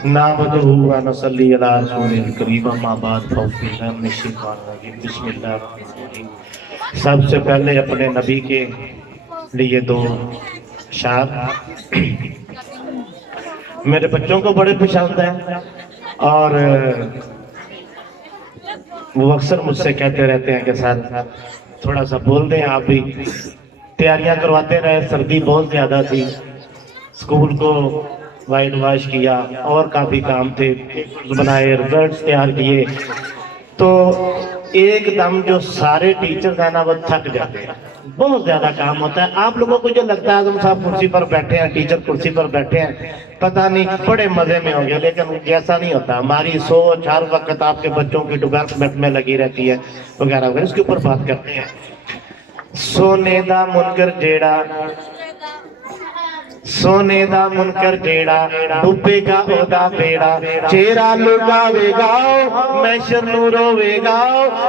नाबदहु व नसल्ली अला रसूलिल करीम अम्मा बाद फौज़ बिस्मिल्लाह। सबसे पहले अपने नबी के लिए दो शार मेरे बच्चों को बड़े पसंद हैं और वो अक्सर मुझसे कहते रहते हैं कि सर थोड़ा सा बोल दें आप भी। तैयारियां करवाते रहे, सर्दी बहुत ज़्यादा थी, स्कूल को वाइट वॉश किया और काफ़ी काम थे, बनाए, रिजल्ट्स तैयार किए, तो एकदम जो सारे टीचर्स हैं ना वो थक जाते हैं। बहुत ज़्यादा काम होता है। आप लोगों को जो लगता है आजम साहब कुर्सी पर बैठे हैं, टीचर कुर्सी पर बैठे हैं, पता नहीं बड़े मज़े में हो गया, लेकिन ऐसा नहीं होता। हमारी सोच हर वक्त आपके बच्चों की डेवलपमेंट में लगी रहती है वगैरह वगैरह। इसके ऊपर बात करते हैं। सोने दा मुनकर जेड़ा, सोने दा मुनकर जेड़ा, डूबेगा ओदा बेड़ा, चेहरा लुकावेगा मैशर नू रोवेगा,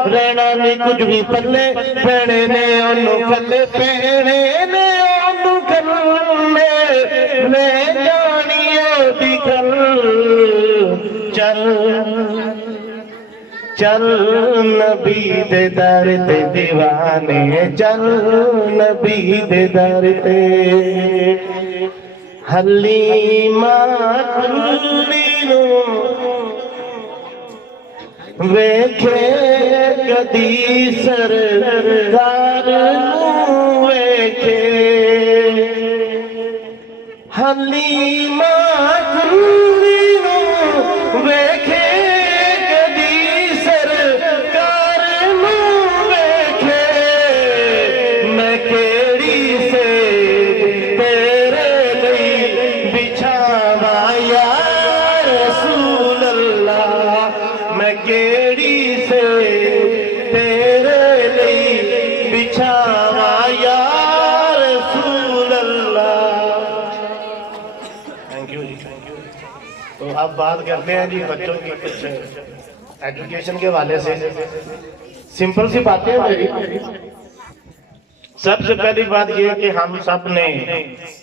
रहना नहीं कुछ भी पल्ले, पैणे ने ओनू कल्ले, पैणे ने ओनू कल्ले, मैं जानियो दी गल, चल चल नबी दे दर ते दीवाने, चल नबी दे दर ते। हलीमा कुल्ली नू वेखे कदी सरदार नू वेखे, हलीमा कुल्ली नू वेखे अब बात करते हैं जी बच्चों की कुछ एजुकेशन के हवाले से। सिंपल सी बातें हैं मेरी। सबसे पहली बात ये कि हम सब ने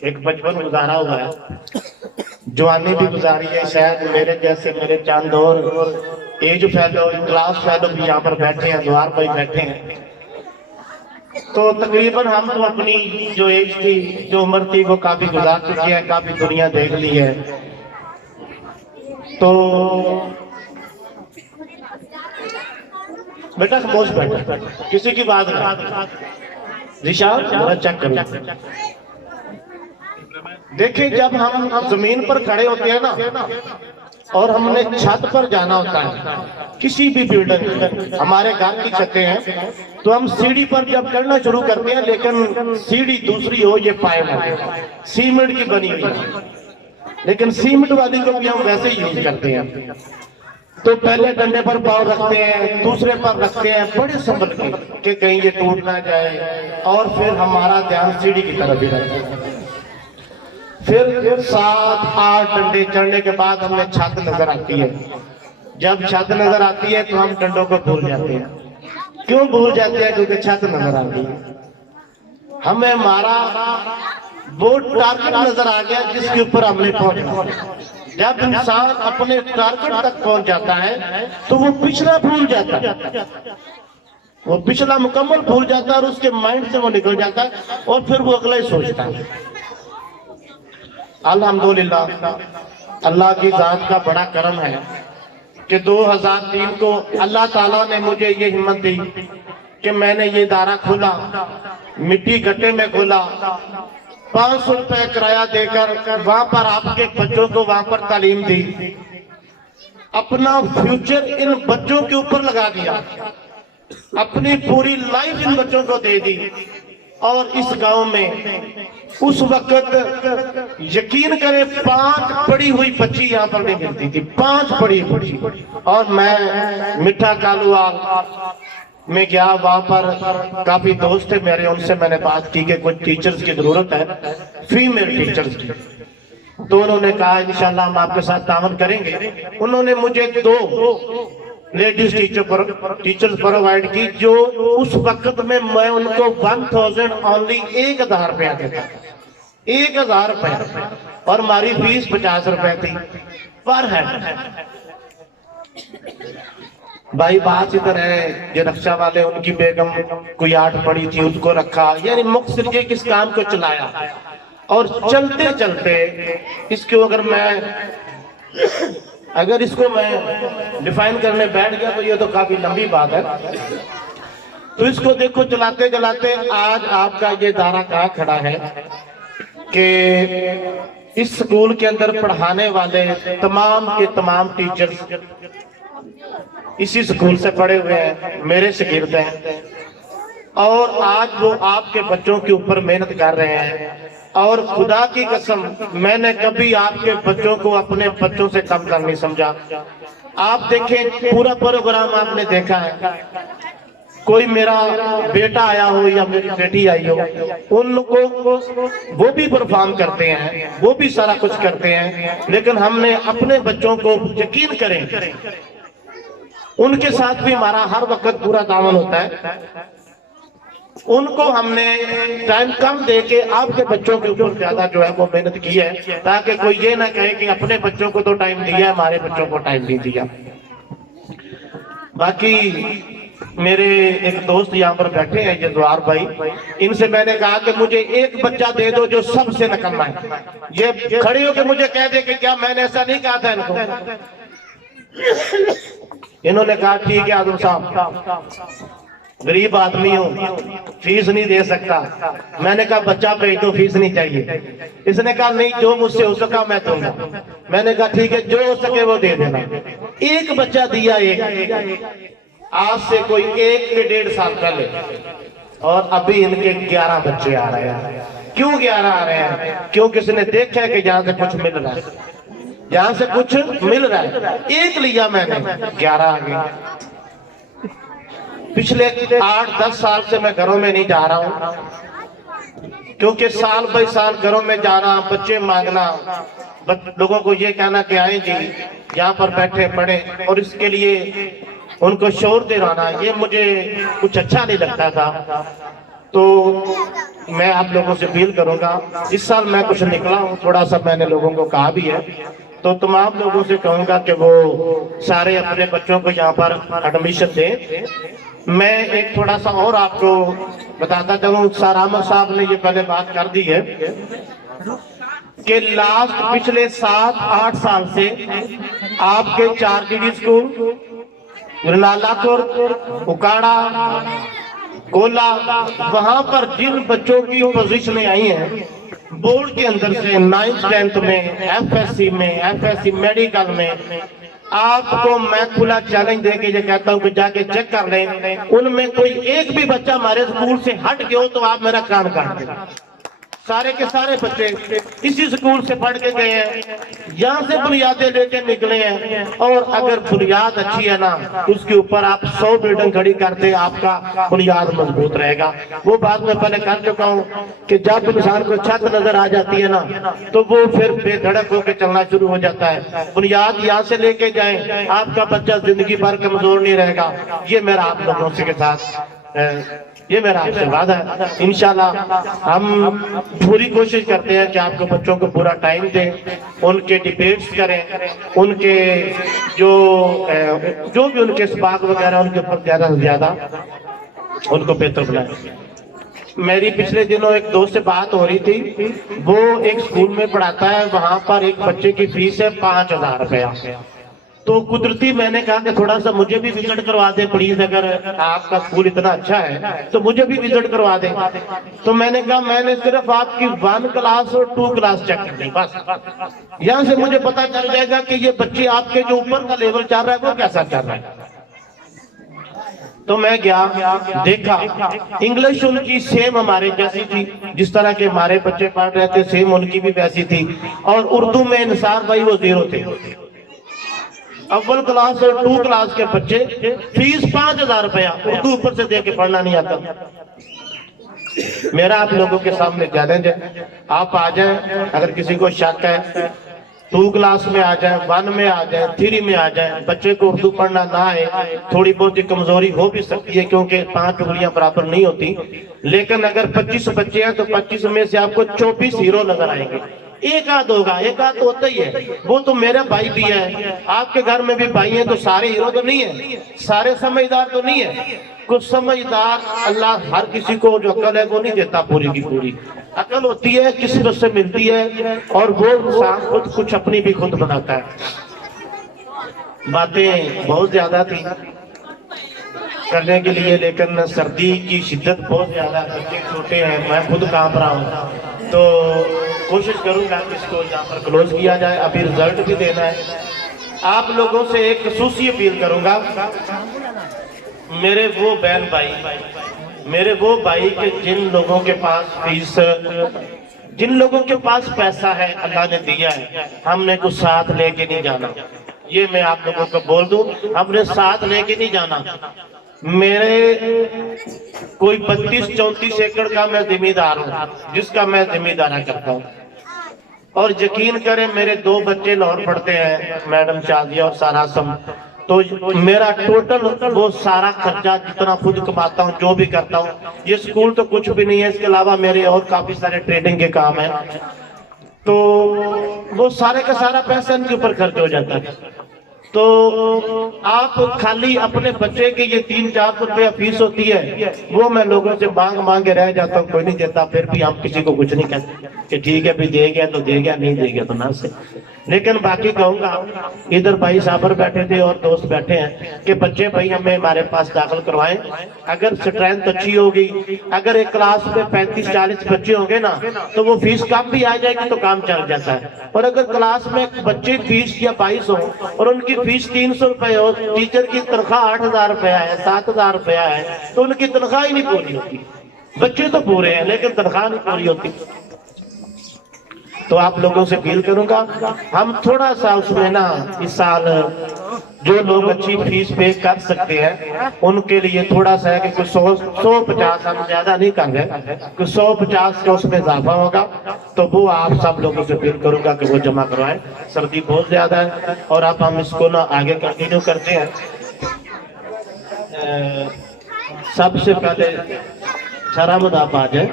एक बचपन गुजारा हुआ है, जवानी भी गुजारी है। शायद मेरे जैसे मेरे चंद और एज फेलो, क्लास फेलो भी यहाँ पर बैठे हैं, द्वार पर बैठे हैं, तो तकरीबन हम तो अपनी जो एज थी, जो उम्र थी, वो काफी गुजार चुके हैं, काफी दुनिया देख ली है। तो बेटा खामोश बैठो, किसी की बात नहीं। रिशाद जरा चेक करो। देखिए जब हम जमीन पर खड़े होते हैं ना और हमने छत पर जाना होता है, किसी भी बिल्डिंग, हमारे घर की छतें हैं, तो हम सीढ़ी पर जब चढ़ना शुरू करते हैं, लेकिन सीढ़ी दूसरी हो, ये पाइप सीमेंट की बनी हुई है, लेकिन सीमेंट वाली को भी हम वैसे ही यूज करते हैं। तो पहले डंडे पर पाँव रखते हैं, दूसरे पर रखते हैं, बड़े संभल के कि कहीं ये टूट ना जाए, और फिर हमारा ध्यान सीढ़ी की तरफ ही रहता है। फिर 7-8 डंडे चढ़ने के बाद हमें छत नजर आती है। जब छत नजर आती है तो हम डंडों को भूल जाते हैं। क्यों भूल जाते हैं? क्योंकि छत नजर आती है। हमें हमारा वो टारगेट नजर आ गया जिसके ऊपर हमने पहुंचना। जब इंसान अपने टारगेट तक पहुंच जाता है तो वो पिछला भूल जाता है, वो पिछला मुकम्मल भूल जाता है और उसके माइंड से वो निकल जाता है और फिर वो अगला ही सोचता है। अल्हम्दुलिल्लाह, अल्लाह की जात का बड़ा करम है कि 2003 को अल्लाह ताला ने मुझे ये हिम्मत दी कि मैंने ये इदारा खोला, मिट्टी गड्ढे में खोला, 500 रुपए किराया देकर वहां पर आपके बच्चों को वहां पर तालीम दी, अपना फ्यूचर इन बच्चों के ऊपर लगा दिया, अपनी पूरी लाइफ इन बच्चों को दे दी। और इस गांव में उस वक्त यकीन करें 5 पड़ी हुई बच्ची यहाँ पर नहीं मिलती थी, 5 पड़ी हुई। और मैं मिठा कालूवाल में गया, वहां पर काफी दोस्त थे मेरे, उनसे मैंने बात की कि कुछ टीचर्स की जरूरत है, फीमेल टीचर्स की। तो उन्होंने कहा इंशाल्लाह हम आपके साथ तावन करेंगे। उन्होंने मुझे 2 लेडीज टीचर्स प्रोवाइड की, जो उस वक्त में मैं उनको 1000 ओनली 1000 रुपया देता, 1000 रुपया, और हमारी फीस 50 रुपए थी। पर है। भाई बात इधर है, ये रक्षा वाले उनकी बेगम कोई 8 पड़ी थी, उसको रखा, यानी मुख्तलिफ किस काम को चलाया। और चलते चलते इसको अगर इसको मैं डिफाइन करने बैठ गया तो ये तो काफी लंबी बात है। तो इसको देखो चलाते चलाते आज आपका ये दायरा कहाँ खड़ा है कि इस स्कूल के अंदर पढ़ाने वाले तमाम के तमाम टीचर्स इसी स्कूल से पढ़े हुए हैं, मेरे शागिर्द हैं। और आज वो आपके बच्चों के ऊपर मेहनत कर रहे हैं। और खुदा की कसम मैंने कभी आपके बच्चों को अपने बच्चों से कम कर नहीं समझा। आप देखें पूरा प्रोग्राम आपने देखा है, कोई मेरा बेटा आया हो या मेरी बेटी आई हो, उनको वो भी परफॉर्म करते हैं, वो भी सारा कुछ करते हैं, लेकिन हमने अपने बच्चों को, यकीन करें, उनके साथ भी हमारा हर वक्त पूरा तावन होता है। उनको हमने टाइम कम देके आपके बच्चों के ऊपर ज्यादा जो है वो मेहनत की है, ताकि कोई ये ना कहे कि अपने बच्चों को तो टाइम दिया, हमारे बच्चों को टाइम नहीं दिया। बाकी मेरे एक दोस्त यहाँ पर बैठे हैं जजवार भाई, इनसे मैंने कहा कि मुझे एक बच्चा दे दो जो सबसे निकलना है। ये खड़े होकर मुझे कह दे कि क्या मैंने ऐसा नहीं कहा था इनको। इन्होंने कहा ठीक है आजम साहब, गरीब आदमी हूँ, फीस नहीं दे सकता। मैंने कहा बच्चा भेज दो, फीस नहीं चाहिए। इसने कहा नहीं, जो मुझसे हो सका मैं दूंगा। मैंने कहा ठीक है, जो हो सके वो दे देना। एक बच्चा दिया, एक आज से कोई 1 से 1.5 साल पहले, और अभी इनके 11 बच्चे आ रहे हैं। क्यों 11 आ रहे हैं? क्योंकि इसने देखा है कि यहाँ से कुछ मिल रहा है, यहाँ से कुछ मिल रहा है। एक लिया मैंने, 11 आ गए। पिछले 8-10 साल से मैं घरों में नहीं जा रहा हूँ, क्योंकि साल बाई साल घरों में जाना, बच्चे मांगना, लोगों को ये कहना कि आए जी यहाँ पर बैठे पढ़े, और इसके लिए उनको शोर दिलाना, ये मुझे कुछ अच्छा नहीं लगता था। तो मैं आप लोगों से अपील करूंगा, इस साल मैं कुछ निकला हूँ, थोड़ा सा मैंने लोगों को कहा भी है, तो तमाम लोगों से कहूंगा कि वो सारे अपने बच्चों को यहाँ पर एडमिशन दें। मैं एक थोड़ा सा और आपको बताता चलूं, सर अहमद साहब ने ये पहले बात कर दी है कि लास्ट पिछले 7-8 साल से आपके 4 GD स्कूल, नालापुर, उकाड़ा, गोला, वहां पर जिन बच्चों की पोजीशनें आई हैं बोर्ड के अंदर से 9th-10th में, FSC में, FSC मेडिकल में, आपको मैं खुला चैलेंज देके ये कहता हूँ कि जाके चेक कर लें, उनमें कोई एक भी बच्चा हमारे स्कूल से हट गया हो तो आप मेरा कान काट दें। सारे के सारे बच्चे इसी स्कूल से पढ़ के गए हैं, यहाँ से बुनियादें लेके निकले हैं। और अगर बुनियाद अच्छी है ना, उसके ऊपर आप 100 बिल्डिंग खड़ी कर दे, आपका बुनियाद मजबूत रहेगा। वो बात मैं पहले कर चुका हूँ कि जब इंसान को छत नजर आ जाती है ना, तो वो फिर बेधड़क होकर चलना शुरू हो जाता है। बुनियाद यहाँ से लेके जाए, आपका बच्चा जिंदगी भर कमजोर नहीं रहेगा। ये मेरा आप लोगों से के साथ ये मेरा आपसे वादा है। इंशाल्लाह हम पूरी कोशिश करते हैं कि आपके बच्चों को पूरा टाइम दें, उनके डिबेट्स करें, उनके जो भी उनके सबाक वगैरह उनके ऊपर ज्यादा से ज्यादा उनको बेहतर बनाए। मेरी पिछले दिनों एक दोस्त से बात हो रही थी, वो एक स्कूल में पढ़ाता है, वहां पर एक बच्चे की फीस है 5000 रुपया। तो कुदरती मैंने कहा कि थोड़ा सा मुझे भी विजिट करवा दे प्लीज, अगर आपका स्कूल इतना अच्छा है तो मुझे भी विजिट करवा दे। तो मैंने कहा मैंने सिर्फ आपकी 1 क्लास और 2 क्लास चेक कर ली, बस यहाँ से मुझे पता चल जाएगा कि ये बच्चे आपके जो ऊपर का लेवल चल रहा है वो कैसा चल रहा है। तो मैं गया, देखा, इंग्लिश उनकी सेम हमारे जैसी थी, जिस तरह के हमारे बच्चे पढ़ रहे थे सेम उनकी भी वैसी थी। और उर्दू में निसार भाई वो 0 थे। अव्वल क्लास और 2 क्लास के बच्चे, फीस 5000 रुपया, उर्दू ऊपर से दे के पढ़ना नहीं आता। मेरा आप लोगों के सामने चैलेंज है, आप आ जाएं, अगर किसी को शक है 2 क्लास में आ जाए, 1 में आ जाए, 3 में आ जाए, बच्चे को उर्दू पढ़ना ना आए, थोड़ी बहुत कमजोरी हो भी सकती है क्योंकि 5 उंगलियां बराबर नहीं होती। लेकिन अगर 25 बच्चे हैं तो 25 में से आपको 24 हीरो नजर आएंगे। ایک آدھ ہوگا، ایک آدھ تو ہوتا ہی ہے، وہ تو میرا بھائی بھی ہے، آپ کے گھر میں بھی بھائی ہیں، تو سارے ہیرو تو نہیں ہیں، سارے سمجھدار تو نہیں ہیں، کچھ سمجھدار اللہ ہر کسی کو جو عقل ہے وہ نہیں دیتا پوری کی پوری، عقل ہوتی ہے قسمت سے ملتی ہے، اور وہ انسان خود کچھ اپنی بھی خود بناتا ہے۔ باتیں بہت زیادہ تھی کرنے کے لیے، لیکن سردی کی شدت بہت زیادہ ہے، بچے چھوٹے ہیں، میں خود کانپ رہا ہوں، تو کوشش کروں گا کہ اس کو یہاں پر کلوز کیا جائے۔ ابھی رزلٹ بھی دینا ہے۔ آپ لوگوں سے ایک خصوصی اپیل کروں گا، میرے وہ بہن بھائی، میرے وہ بھائی کہ جن لوگوں کے پاس فیس، جن لوگوں کے پاس پیسہ ہے اللہ نے دیا ہے، ہم نے کچھ ساتھ لے کے نہیں جانا، یہ میں آپ لوگوں کو بول دوں، ہم نے ساتھ لے کے نہیں جانا۔ میرے کوئی 32-34 ایکڑ کا میں ذمہ دار ہوں، جس کا میں ذمہ دارہ کرتا ہوں، اور یقین کریں میرے 2 بچے لاہور پڑھتے ہیں، میڈم شازیہ اور سارا سم، تو میرا ٹوٹل وہ سارا خرچہ جتنا خود کماتا ہوں، جو بھی کرتا ہوں، یہ سکول تو کچھ بھی نہیں ہے، اس کے علاوہ میرے اور کافی سارے ٹریڈنگ کے کام ہیں، تو وہ سارے کا سارا پیسہ ان کے اوپر خرچ ہو جاتا ہے۔ تو آپ خالی اپنے بچے کے یہ 300-400 روپے فیس ہوتی ہے، وہ میں لوگوں سے مانگ کے رہ جاتا ہوں، کوئی نہیں دیتا، پھر بھی ہم کسی کو کچھ نہیں کہتے کہ ٹھیک ہے بھی دے گیا تو دے گیا، نہیں دے گیا تو نہ سے۔ لیکن باقی کہوں گا، ادھر بھائی صابر بیٹھے تھے اور دوست بیٹھے ہیں کہ بچے بھائی ہمیں ہمارے پاس داخل کروائیں، اگر سٹرینتھ اچھی ہوگی، اگر ایک کلاس میں 35-40 بچے ہوں گے نا تو وہ فیس کم بھی آ جائے گی تو کام چل جاتا ہے، اور اگر کلاس میں بچے 20 یا 22 ہوں اور ان کی فیس 300 روپے ہو، ٹیچر کی تنخواہ 8,000 روپیہ ہے، 7,000 روپیہ ہے، تو ان کی تنخواہ ہی نہیں پوری ہوتی، بچے تو پورے ہیں لیکن تنخواہ نہیں پوری ہوتی۔ تو آپ لوگوں سے اپیل کروں گا، ہم تھوڑا سا اس میں نا اس سال جو لوگ اچھی فیس پے کر سکتے ہیں ان کے لیے تھوڑا سا ہے کہ کچھ 150 ہم زیادہ نہیں کر رہے، کچھ 150 کا اس میں اضافہ ہوگا، تو وہ آپ سب لوگوں سے اپیل کروں گا کہ وہ جمع کروائیں۔ سردی بہت زیادہ ہے، اور اب ہم اس کو نا آگے کنٹینیو کرتے ہیں۔ سب سے پہلے شرم آپ آ جائیں،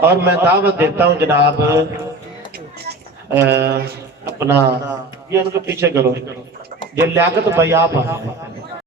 اور میں دعوت دیتا ہوں جناب اپنا، یہ ان کو پیچھے کرو، یہ لیاقت بھائی آپ آ